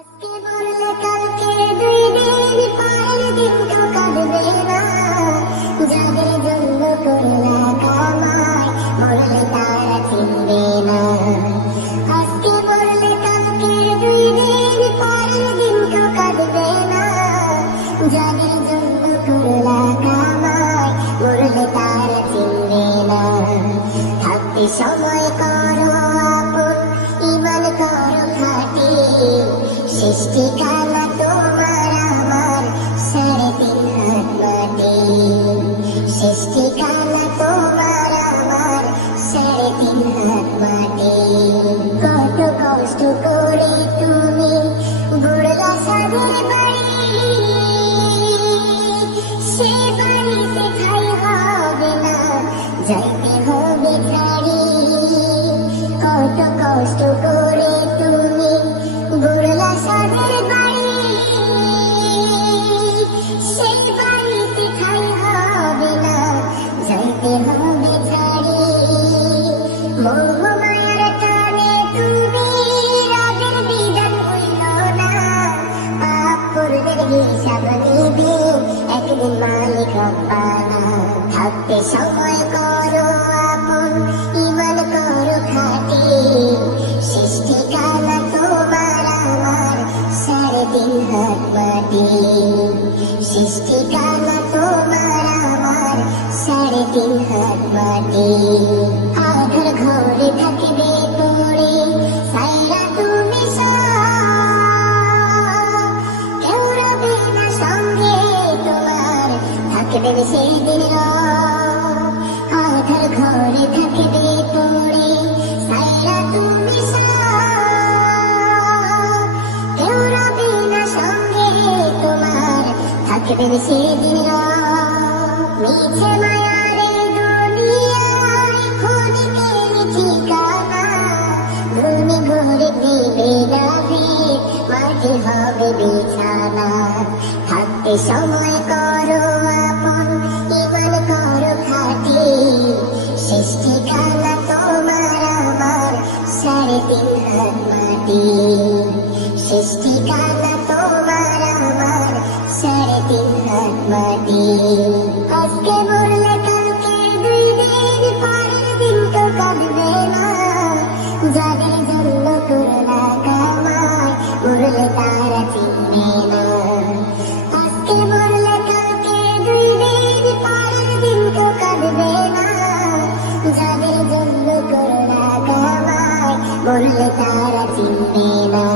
আজকে বললে কালকে 2 দিন পরের দিন তো কাঁদবে না, যাদের জন্য করলা কামাই বললে তারা চিনবে না। আজকে বললে কালকে 2 দিন পরের দিন তো কাঁদবে না, যাদের জন্য করলা কামাই বললে তারা চিনবে না। থাকতে সময় করো আপন, ইমান করো খাঁটি, সৃষ্টিকালা তোমার আমার 3.5 হাত মাটি। সৃষ্টিকালা তোমার আমার 3.5 হাত মাটি। কত কষ্ট করে তুমি গড়লা সাগর বাড়ি, সে বাড়িতে ঠাই হবে না, যাইতে হবে ছাড়ি। কত কষ্ট করে তুমি গড়লা সাগর বাড়ি, সে বাড়িতে ঠাই হবে না, যাইতে হবে ছাড়ি। মোহ মায়ার টানে তুমি রাতের বিধান হইল না, পাপ করলে হিসাব নিবে একদিন মালিক রব্বানা। থাকতে সময় করো আপন, ইমান করো খাঁটি, সৃষ্টিকালা তোমার আমার 3.5 হাত মাটি। সৃষ্টিকালা তোমার আমার 3.5 হাত মাটি। আধার ঘরে থাকিবে পড়ে সাইরা তুমি সব, কেউ রবে না সঙ্গে তোমার, থাকবে সেদিন রব। আধার ঘরে থাকিবে পড়ে সাইরা তুমি সব, কেউ রবে না সঙ্গে তোমার, থাকবে সেদিন রব। মিছে মায়ার এই দুনিয়ায় ক্ষণিকের ঠিকানা, ধনী ঘরে দিবে না ভিড়, মাটি হবে বিছানা। থাকতে সময় করো আপন, ইমান করো খাঁটি, সৃষ্টিকালা তোমার আমার 3.5 হাত মাটি। সৃষ্টিকালা তোমার আমার 3.5 হাত মাটি। আজকে বললে কালকে 2 দিন পরের দিন তো কাঁদবে না, যাদের জন্য করলা কামাই বললে তারা চিনবে না। আজকে বললে কালকে 2 দিন পরের দিন তো কাঁদবে না, যাদের জন্য করলা কামাই বললে তারা চিনবে না।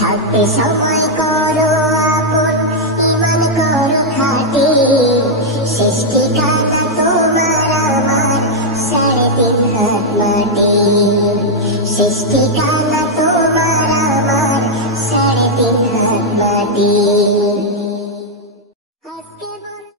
থাকতে সময় করো আপন, ইমান করো খাঁটি, সৃষ্টিকালা তোমার আমার 3.5 হাত মাটি। সৃষ্টিকালা